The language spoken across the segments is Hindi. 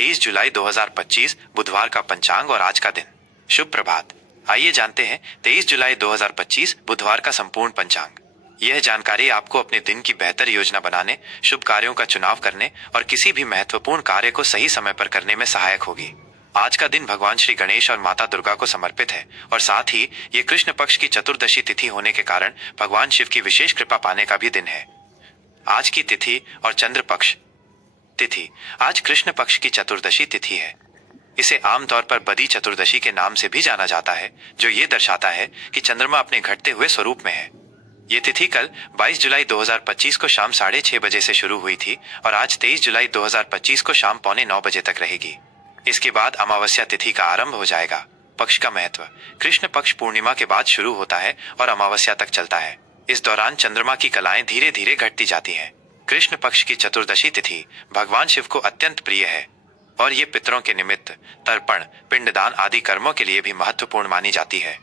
23 जुलाई 2025 बुधवार का पंचांग और आज का दिन। शुभ प्रभात। आइए जानते हैं 23 जुलाई 2025 बुधवार का संपूर्ण पंचांग। यह जानकारी आपको अपने दिन की बेहतर योजना बनाने, शुभ कार्यों का चुनाव करने और किसी भी महत्वपूर्ण कार्य को सही समय पर करने में सहायक होगी। आज का दिन भगवान श्री गणेश और माता दुर्गा को समर्पित है और साथ ही ये कृष्ण पक्ष की चतुर्दशी तिथि होने के कारण भगवान शिव की विशेष कृपा पाने का भी दिन है। आज की तिथि और चंद्र पक्ष। तिथि आज कृष्ण पक्ष की चतुर्दशी तिथि है। इसे आमतौर पर बदी चतुर्दशी के नाम से भी जाना जाता है, जो ये दर्शाता है कि चंद्रमा अपने घटते हुए स्वरूप में है। ये तिथि कल 22 जुलाई 2025 को शाम 6:30 बजे से शुरू हुई थी और आज 23 जुलाई 2025 को शाम 8:45 बजे तक रहेगी। इसके बाद अमावस्या तिथि का आरंभ हो जाएगा। पक्ष का महत्व। कृष्ण पक्ष पूर्णिमा के बाद शुरू होता है और अमावस्या तक चलता है। इस दौरान चंद्रमा की कलाएं धीरे धीरे घटती जाती हैं। कृष्ण पक्ष की चतुर्दशी तिथि भगवान शिव को अत्यंत प्रिय है और ये पितरों के निमित्त, तर्पण, पिंडदान आदि कर्मों के लिए भी महत्वपूर्ण मानी जाती है।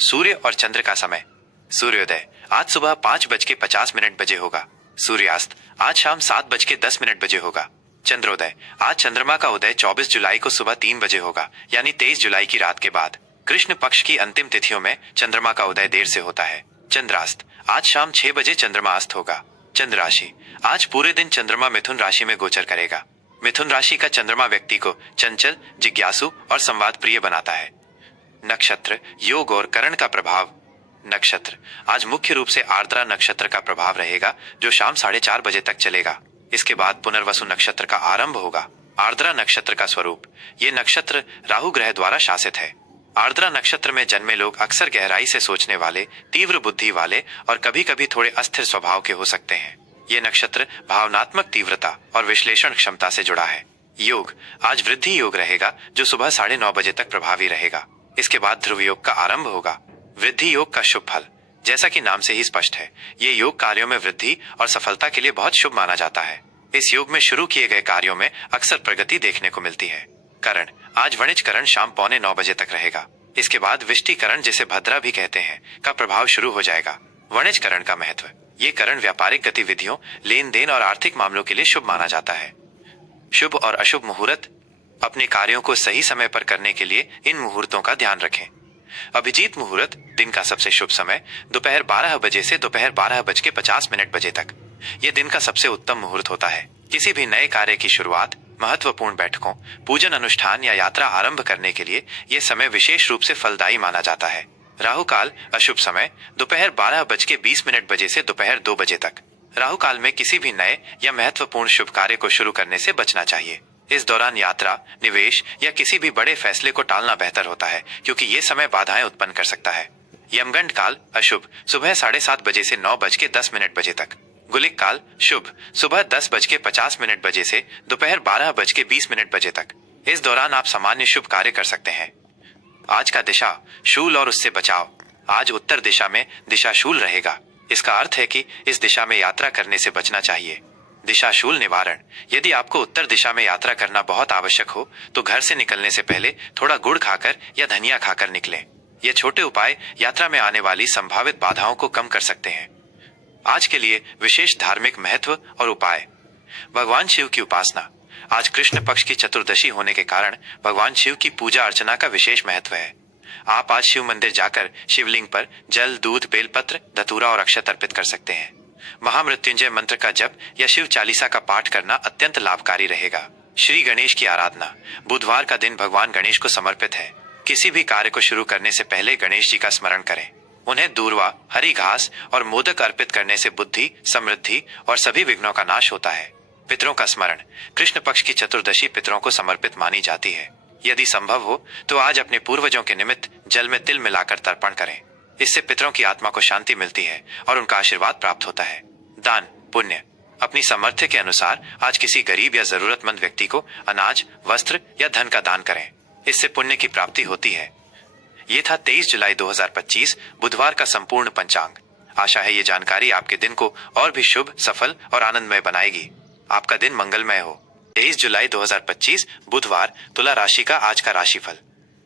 सूर्य और चंद्र का समय। सूर्योदय आज सुबह 5:50 बजे होगा। सूर्यास्त आज शाम 7:10 बजे होगा। चंद्रोदय आज चंद्रमा का उदय 24 जुलाई को सुबह 3 बजे होगा, यानी 23 जुलाई की रात के बाद। कृष्ण पक्ष की अंतिम तिथियों में चंद्रमा का उदय देर से होता है। चंद्रास्त आज शाम 6 बजे चंद्रमा अस्त होगा। चंद्र राशि आज पूरे दिन चंद्रमा मिथुन राशि में गोचर करेगा। मिथुन राशि का चंद्रमा व्यक्ति को चंचल, जिज्ञासु और संवाद प्रिय बनाता है। नक्षत्र, योग और करण का प्रभाव। नक्षत्र आज मुख्य रूप से आर्द्रा नक्षत्र का प्रभाव रहेगा, जो शाम 4:30 बजे तक चलेगा। इसके बाद पुनर्वसु नक्षत्र का आरंभ होगा। आर्द्रा नक्षत्र का स्वरूप। ये नक्षत्र राहु ग्रह द्वारा शासित है। आर्द्रा नक्षत्र में जन्मे लोग अक्सर गहराई से सोचने वाले, तीव्र बुद्धि वाले और कभी कभी थोड़े अस्थिर स्वभाव के हो सकते हैं। ये नक्षत्र भावनात्मक तीव्रता और विश्लेषण क्षमता से जुड़ा है। योग आज वृद्धि योग रहेगा, जो सुबह 9:30 बजे तक प्रभावी रहेगा। इसके बाद ध्रुव योग का आरंभ होगा। वृद्धि योग का शुभ फल। जैसा कि नाम से ही स्पष्ट है, ये योग कार्यों में वृद्धि और सफलता के लिए बहुत शुभ माना जाता है। इस योग में शुरू किए गए कार्यों में अक्सर प्रगति देखने को मिलती है। करण आज वणिज करण शाम 8:45 बजे तक रहेगा। इसके बाद विष्टि करण, जिसे भद्रा भी कहते हैं, का प्रभाव शुरू हो जाएगा। वणिज करण का महत्व। ये करण व्यापारिक गतिविधियों, लेन देन और आर्थिक मामलों के लिए शुभ माना जाता है। शुभ और अशुभ मुहूर्त। अपने कार्यों को सही समय पर करने के लिए इन मुहूर्तों का ध्यान रखें। अभिजीत मुहूर्त दिन का सबसे शुभ समय दोपहर 12 बजे से दोपहर 12:50 बजे तक। यह दिन का सबसे उत्तम मुहूर्त होता है। किसी भी नए कार्य की शुरुआत, महत्वपूर्ण बैठकों, पूजन अनुष्ठान या यात्रा आरंभ करने के लिए यह समय विशेष रूप से फलदायी माना जाता है। राहु काल अशुभ समय दोपहर 12:20 बजे से दोपहर 2 बजे तक। राहु काल में किसी भी नए या महत्वपूर्ण शुभ कार्य को शुरू करने से बचना चाहिए। इस दौरान यात्रा, निवेश या किसी भी बड़े फैसले को टालना बेहतर होता है, क्योंकि ये समय बाधाएं उत्पन्न कर सकता है। यमगंड काल अशुभ सुबह 7:30 बजे से 9:10 बजे तक। गुलिक काल शुभ सुबह 10:50 बजे से दोपहर 12:20 बजे तक। इस दौरान आप सामान्य शुभ कार्य कर सकते हैं। आज का दिशा शूल और उससे बचाव। आज उत्तर दिशा में दिशा शूल रहेगा। इसका अर्थ है कि इस दिशा में यात्रा करने से बचना चाहिए। दिशा शूल निवारण। यदि आपको उत्तर दिशा में यात्रा करना बहुत आवश्यक हो तो घर से निकलने से पहले थोड़ा गुड़ खाकर या धनिया खाकर निकलें। ये छोटे उपाय यात्रा में आने वाली संभावित बाधाओं को कम कर सकते हैं। आज के लिए विशेष धार्मिक महत्व और उपाय। भगवान शिव की उपासना। आज कृष्ण पक्ष की चतुर्दशी होने के कारण भगवान शिव की पूजा अर्चना का विशेष महत्व है। आप आज शिव मंदिर जाकर शिवलिंग पर जल, दूध, बेलपत्र, धतूरा और अक्षत अर्पित कर सकते हैं। महामृत्युंजय मंत्र का जप या शिव चालीसा का पाठ करना अत्यंत लाभकारी रहेगा। श्री गणेश की आराधना। बुधवार का दिन भगवान गणेश को समर्पित है। किसी भी कार्य को शुरू करने से पहले गणेश जी का स्मरण करें। उन्हें दूर्वा, हरी घास और मोदक अर्पित करने से बुद्धि, समृद्धि और सभी विघ्नों का नाश होता है। पितरों का स्मरण। कृष्ण पक्ष की चतुर्दशी पितरों को समर्पित मानी जाती है। यदि संभव हो तो आज अपने पूर्वजों के निमित्त जल में तिल मिलाकर तर्पण करें। इससे पितरों की आत्मा को शांति मिलती है और उनका आशीर्वाद प्राप्त होता है। दान पुण्य। अपनी सामर्थ्य के अनुसार आज किसी गरीब या जरूरतमंद व्यक्ति को अनाज, वस्त्र या धन का दान करें। इससे पुण्य की प्राप्ति होती है। ये था 23 जुलाई 2025 बुधवार का संपूर्ण पंचांग। आशा है ये जानकारी आपके दिन को और भी शुभ, सफल और आनंदमय बनाएगी। आपका दिन मंगलमय हो। 23 जुलाई 2025 बुधवार तुला राशि का आज का राशिफल।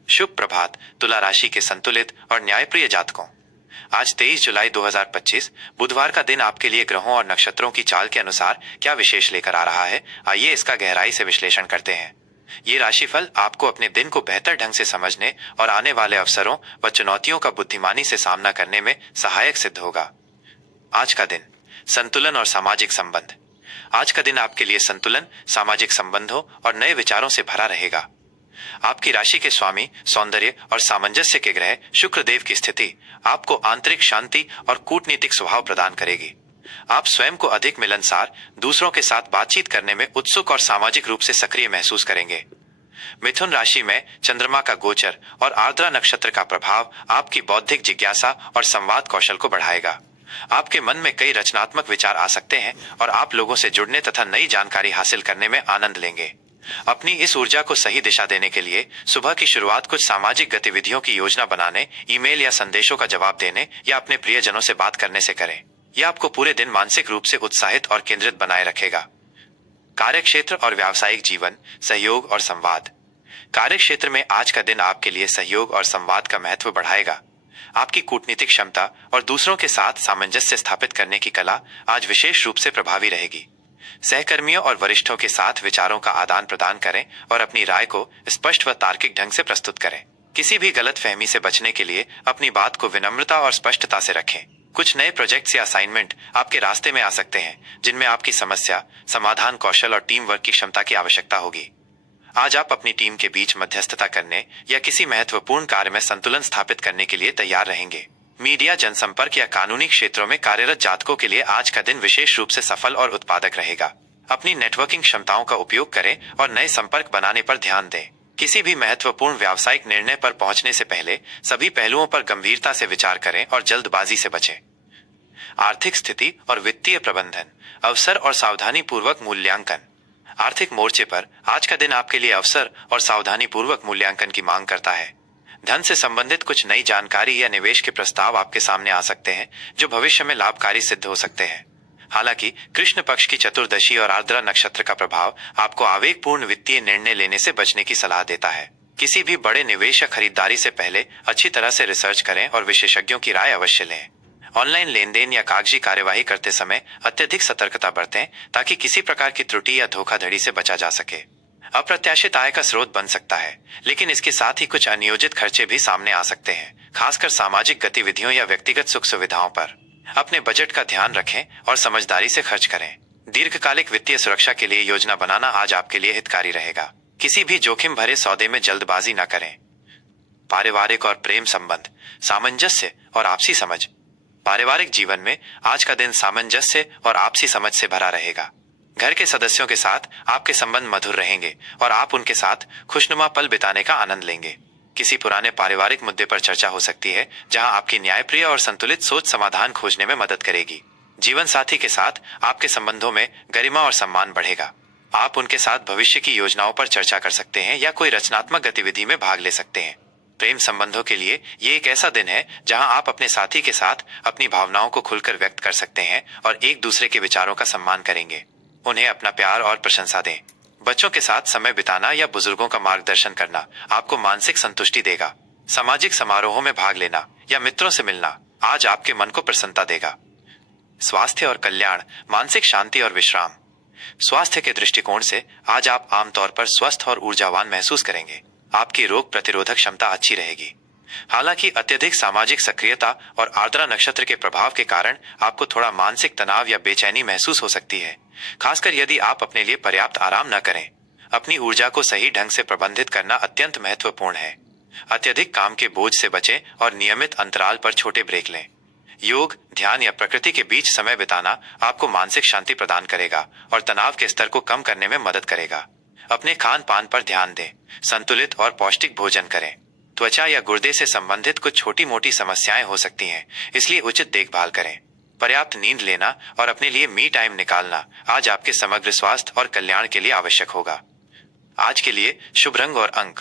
शुभ प्रभात तुला राशि के संतुलित और न्यायप्रिय जातकों। आज 23 जुलाई 2025 बुधवार का दिन आपके लिए ग्रहों और नक्षत्रों की चाल के अनुसार क्या विशेष लेकर आ रहा है, आइए इसका गहराई से विश्लेषण करते हैं। ये राशिफल आपको अपने दिन को बेहतर ढंग से समझने और आने वाले अवसरों व चुनौतियों का बुद्धिमानी से सामना करने में सहायक सिद्ध होगा। आज का दिन संतुलन और सामाजिक संबंध। आज का दिन आपके लिए संतुलन, सामाजिक संबंधों और नए विचारों से भरा रहेगा। आपकी राशि के स्वामी, सौंदर्य और सामंजस्य के ग्रह शुक्र देव की स्थिति आपको आंतरिक शांति और कूटनीतिक स्वभाव प्रदान करेगी। आप स्वयं को अधिक मिलनसार, दूसरों के साथ बातचीत करने में उत्सुक और सामाजिक रूप से सक्रिय महसूस करेंगे। मिथुन राशि में चंद्रमा का गोचर और आर्द्रा नक्षत्र का प्रभाव आपकी बौद्धिक जिज्ञासा और संवाद कौशल को बढ़ाएगा। आपके मन में कई रचनात्मक विचार आ सकते हैं और आप लोगों से जुड़ने तथा नई जानकारी हासिल करने में आनंद लेंगे। अपनी इस ऊर्जा को सही दिशा देने के लिए सुबह की शुरुआत कुछ सामाजिक गतिविधियों की योजना बनाने, ईमेल या संदेशों का जवाब देने या अपने प्रियजनों से बात करने से करें। यह आपको पूरे दिन मानसिक रूप से उत्साहित और केंद्रित बनाए रखेगा। कार्यक्षेत्र और व्यावसायिक जीवन, सहयोग और संवाद। कार्यक्षेत्र में आज का दिन आपके लिए सहयोग और संवाद का महत्व बढ़ाएगा। आपकी कूटनीतिक क्षमता और दूसरों के साथ सामंजस्य स्थापित करने की कला आज विशेष रूप से प्रभावी रहेगी। सहकर्मियों और वरिष्ठों के साथ विचारों का आदान प्रदान करें और अपनी राय को स्पष्ट व तार्किक ढंग से प्रस्तुत करें। किसी भी गलत फहमी से बचने के लिए अपनी बात को विनम्रता और स्पष्टता से रखें। कुछ नए प्रोजेक्ट्स या असाइनमेंट आपके रास्ते में आ सकते हैं, जिनमें आपकी समस्या समाधान कौशल और टीम वर्क की क्षमता की आवश्यकता होगी। आज आप अपनी टीम के बीच मध्यस्थता करने या किसी महत्वपूर्ण कार्य में संतुलन स्थापित करने के लिए तैयार रहेंगे। मीडिया, जनसंपर्क या कानूनी क्षेत्रों में कार्यरत जातकों के लिए आज का दिन विशेष रूप से सफल और उत्पादक रहेगा। अपनी नेटवर्किंग क्षमताओं का उपयोग करें और नए संपर्क बनाने पर ध्यान दें। किसी भी महत्वपूर्ण व्यावसायिक निर्णय पर पहुंचने से पहले सभी पहलुओं पर गंभीरता से विचार करें और जल्दबाजी से बचें। आर्थिक स्थिति और वित्तीय प्रबंधन, अवसर और सावधानी पूर्वक मूल्यांकन। आर्थिक मोर्चे पर आज का दिन आपके लिए अवसर और सावधानी पूर्वक मूल्यांकन की मांग करता है। धन से संबंधित कुछ नई जानकारी या निवेश के प्रस्ताव आपके सामने आ सकते हैं, जो भविष्य में लाभकारी सिद्ध हो सकते हैं। हालांकि कृष्ण पक्ष की चतुर्दशी और आर्द्रा नक्षत्र का प्रभाव आपको आवेगपूर्ण वित्तीय निर्णय लेने से बचने की सलाह देता है। किसी भी बड़े निवेश या खरीदारी से पहले अच्छी तरह से रिसर्च करें और विशेषज्ञों की राय अवश्य लें। ऑनलाइन लेनदेन या कागजी कार्यवाही करते समय अत्यधिक सतर्कता बरतें, ताकि किसी प्रकार की त्रुटि या धोखाधड़ी से बचा जा सके। अप्रत्याशित आय का स्रोत बन सकता है, लेकिन इसके साथ ही कुछ अनियोजित खर्चे भी सामने आ सकते हैं, खासकर सामाजिक गतिविधियों या व्यक्तिगत सुख सुविधाओं पर। अपने बजट का ध्यान रखें और समझदारी से खर्च करें। दीर्घकालिक वित्तीय सुरक्षा के लिए योजना बनाना आज आपके लिए हितकारी रहेगा। किसी भी जोखिम भरे सौदे में जल्दबाजी न करें। पारिवारिक और प्रेम संबंध, सामंजस्य और आपसी समझ। पारिवारिक जीवन में आज का दिन सामंजस्य और आपसी समझ से भरा रहेगा। घर के सदस्यों के साथ आपके संबंध मधुर रहेंगे और आप उनके साथ खुशनुमा पल बिताने का आनंद लेंगे। किसी पुराने पारिवारिक मुद्दे पर चर्चा हो सकती है, जहां आपकी न्यायप्रिय और संतुलित सोच समाधान खोजने में मदद करेगी। जीवन साथी के साथ आपके संबंधों में गरिमा और सम्मान बढ़ेगा। आप उनके साथ भविष्य की योजनाओं पर चर्चा कर सकते हैं या कोई रचनात्मक गतिविधि में भाग ले सकते हैं। प्रेम संबंधों के लिए ये एक ऐसा दिन है जहां आप अपने साथी के साथ अपनी भावनाओं को खुलकर व्यक्त कर सकते हैं और एक दूसरे के विचारों का सम्मान करेंगे। उन्हें अपना प्यार और प्रशंसा दें। बच्चों के साथ समय बिताना या बुजुर्गों का मार्गदर्शन करना आपको मानसिक संतुष्टि देगा। सामाजिक समारोहों में भाग लेना या मित्रों से मिलना आज आपके मन को प्रसन्नता देगा। स्वास्थ्य और कल्याण, मानसिक शांति और विश्राम। स्वास्थ्य के दृष्टिकोण से आज आप आमतौर पर स्वस्थ और ऊर्जावान महसूस करेंगे। आपकी रोग प्रतिरोधक क्षमता अच्छी रहेगी। हालांकि अत्यधिक सामाजिक सक्रियता और आर्द्रा नक्षत्र के प्रभाव के कारण आपको थोड़ा मानसिक तनाव या बेचैनी महसूस हो सकती है, खासकर यदि आप अपने लिए पर्याप्त आराम न करें। अपनी ऊर्जा को सही ढंग से प्रबंधित करना अत्यंत महत्वपूर्ण है। अत्यधिक काम के बोझ से बचें और नियमित अंतराल पर छोटे ब्रेक लें। योग, ध्यान या प्रकृति के बीच समय बिताना आपको मानसिक शांति प्रदान करेगा और तनाव के स्तर को कम करने में मदद करेगा। अपने खान पान पर ध्यान दें। संतुलित और पौष्टिक भोजन करें। त्वचा या गुर्दे से संबंधित कुछ छोटी मोटी समस्याएं हो सकती हैं, इसलिए उचित देखभाल करें। पर्याप्त नींद लेना और अपने लिए मी टाइम निकालना आज आपके समग्र स्वास्थ्य और कल्याण के लिए आवश्यक होगा। आज के लिए शुभ रंग और अंक।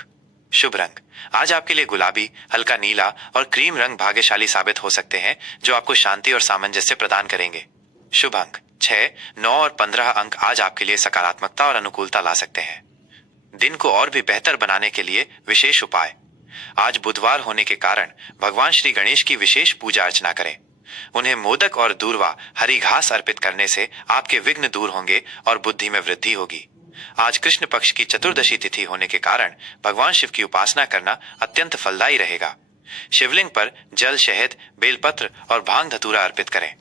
शुभ रंग आज आपके लिए गुलाबी, हल्का नीला और क्रीम रंग भाग्यशाली साबित हो सकते हैं, जो आपको शांति और सामंजस्य प्रदान करेंगे। शुभ अंक 6, 9 और 15 अंक आज आपके लिए सकारात्मकता और अनुकूलता ला सकते हैं। दिन को और भी बेहतर बनाने के लिए विशेष उपाय। आज बुधवार होने के कारण भगवान श्री गणेश की विशेष पूजा अर्चना करें। उन्हें मोदक और दूर्वा हरी घास अर्पित करने से आपके विघ्न दूर होंगे और बुद्धि में वृद्धि होगी। आज कृष्ण पक्ष की चतुर्दशी तिथि होने के कारण भगवान शिव की उपासना करना अत्यंत फलदायी रहेगा। शिवलिंग पर जल, शहद, बेलपत्र और भांग धतूरा अर्पित करें।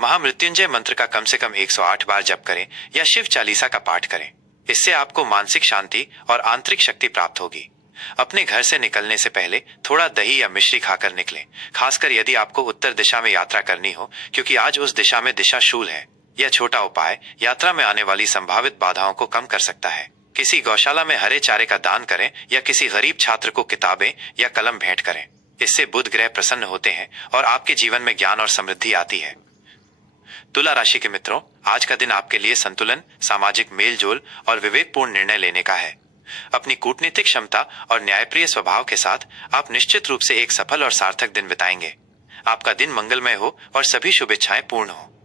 महामृत्युंजय मंत्र का कम से कम 108 बार जप करें या शिव चालीसा का पाठ करें। इससे आपको मानसिक शांति और आंतरिक शक्ति प्राप्त होगी। अपने घर से निकलने से पहले थोड़ा दही या मिश्री खाकर निकलें, खासकर यदि आपको उत्तर दिशा में यात्रा करनी हो, क्योंकि आज उस दिशा में दिशा शूल है। यह छोटा उपाय यात्रा में आने वाली संभावित बाधाओं को कम कर सकता है। किसी गौशाला में हरे चारे का दान करें या किसी गरीब छात्र को किताबें या कलम भेंट करें। इससे बुध ग्रह प्रसन्न होते हैं और आपके जीवन में ज्ञान और समृद्धि आती है। तुला राशि के मित्रों, आज का दिन आपके लिए संतुलन, सामाजिक मेलजोल और विवेकपूर्ण निर्णय लेने का है। अपनी कूटनीतिक क्षमता और न्यायप्रिय स्वभाव के साथ आप निश्चित रूप से एक सफल और सार्थक दिन बिताएंगे। आपका दिन मंगलमय हो और सभी शुभेच्छाएं पूर्ण हो।